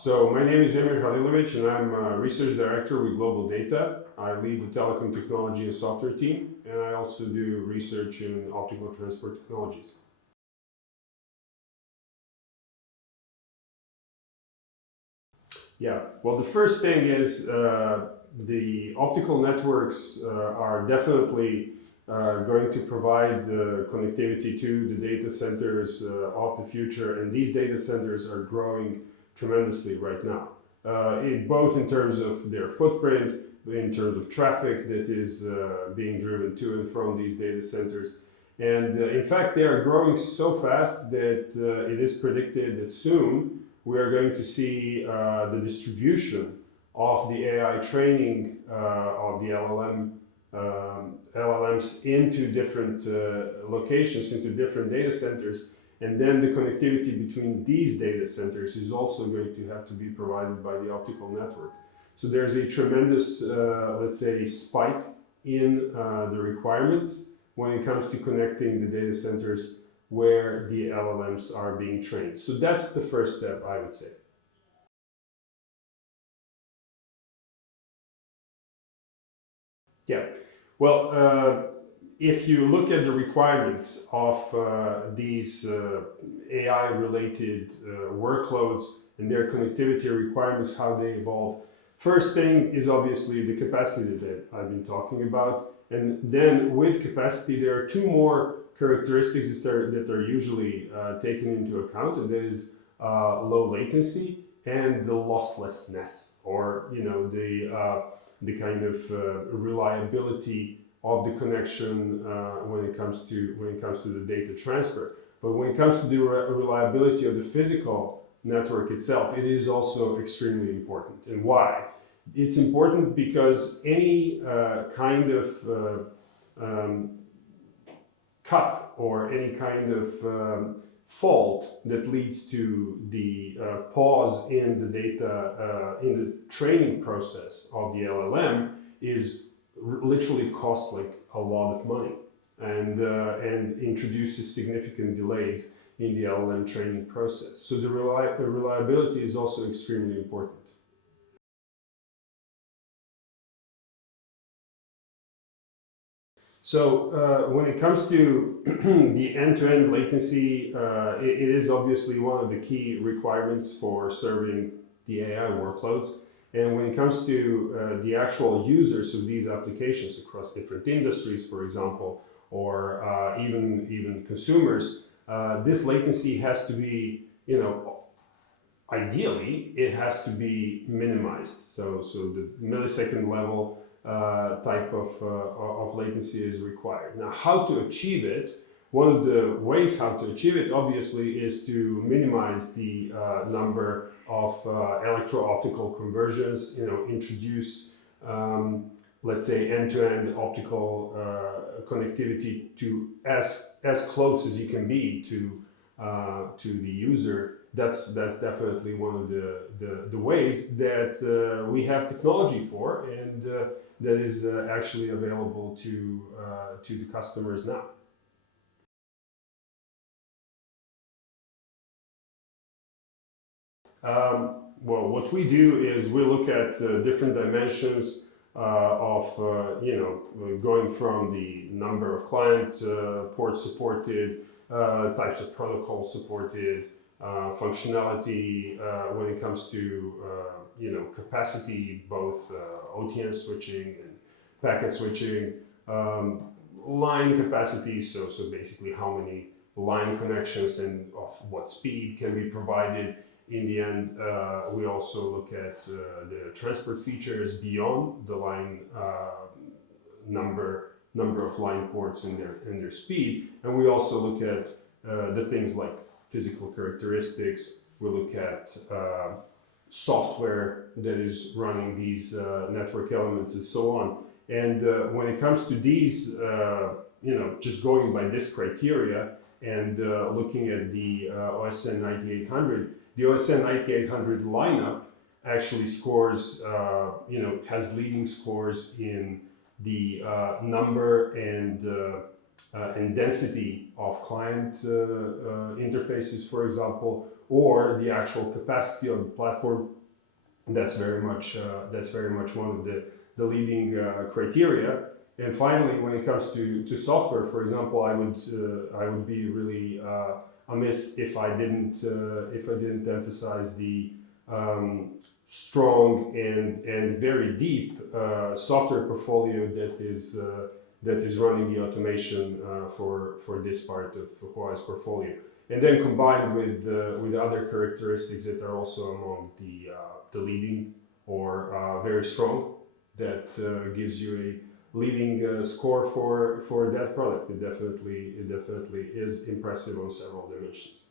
So my name is Emir Halilovic and I'm a research director with GlobalData. I lead the telecom technology and software team, and I also do research in optical transport technologies. Yeah, well, the first thing is the optical networks are definitely going to provide connectivity to the data centers of the future, and these data centers are growing tremendously right now, both in terms of their footprint, in terms of traffic that is being driven to and from these data centers. And in fact, they are growing so fast that it is predicted that soon we are going to see the distribution of the AI training of the LLMs into different locations, into different data centers, and then the connectivity between these data centers is also going to have to be provided by the optical network. So there's a tremendous, let's say, spike in the requirements when it comes to connecting the data centers where the LLMs are being trained. So that's the first step, I would say. Yeah, well, if you look at the requirements of these AI-related workloads and their connectivity requirements, how they evolve, first thing is obviously the capacity that I've been talking about. And then with capacity, there are two more characteristics that are usually taken into account, and that is low latency and the losslessness, or the kind of reliability of the connection when it comes to the data transfer. But when it comes to the reliability of the physical network itself, it is also extremely important. And why? It's important because any kind of cut or any kind of fault that leads to the pause in the data, in the training process of the LLM is literally costs like a lot of money and introduces significant delays in the LLM training process. So the reliability is also extremely important. So when it comes to the end-to-end latency, it is obviously one of the key requirements for serving the AI workloads. And when it comes to the actual users of these applications across different industries, for example, or even consumers, this latency has to be, ideally, it has to be minimized. So the millisecond level type of latency is required. Now, how to achieve it? One of the ways how to achieve it, obviously, is to minimize the number of electro-optical conversions. Introduce, let's say, end-to-end optical connectivity to as close as you can be to the user. That's definitely one of the ways that we have technology for, and that is actually available to the customers now. Well, what we do is we look at different dimensions of going from the number of client ports supported, types of protocols supported, functionality when it comes to capacity, both OTN switching and packet switching, line capacity, so basically how many line connections and of what speed can be provided. In the end, we also look at the transport features beyond the line number of line ports and their speed, and we also look at the things like physical characteristics. We look at software that is running these network elements and so on. And when it comes to these, just going by this criteria and looking at the OSN 9800, the OSN 9800 lineup actually scores, has leading scores in the number and density of client interfaces, for example, or the actual capacity of the platform. That's very much one of the leading criteria. And finally, when it comes to software, for example, I would be really amiss if I didn't emphasize the strong and very deep software portfolio that is running the automation for this part of Huawei's portfolio. And then combined with other characteristics that are also among the leading or very strong, that gives you a leading score for that product. It definitely is impressive on several dimensions.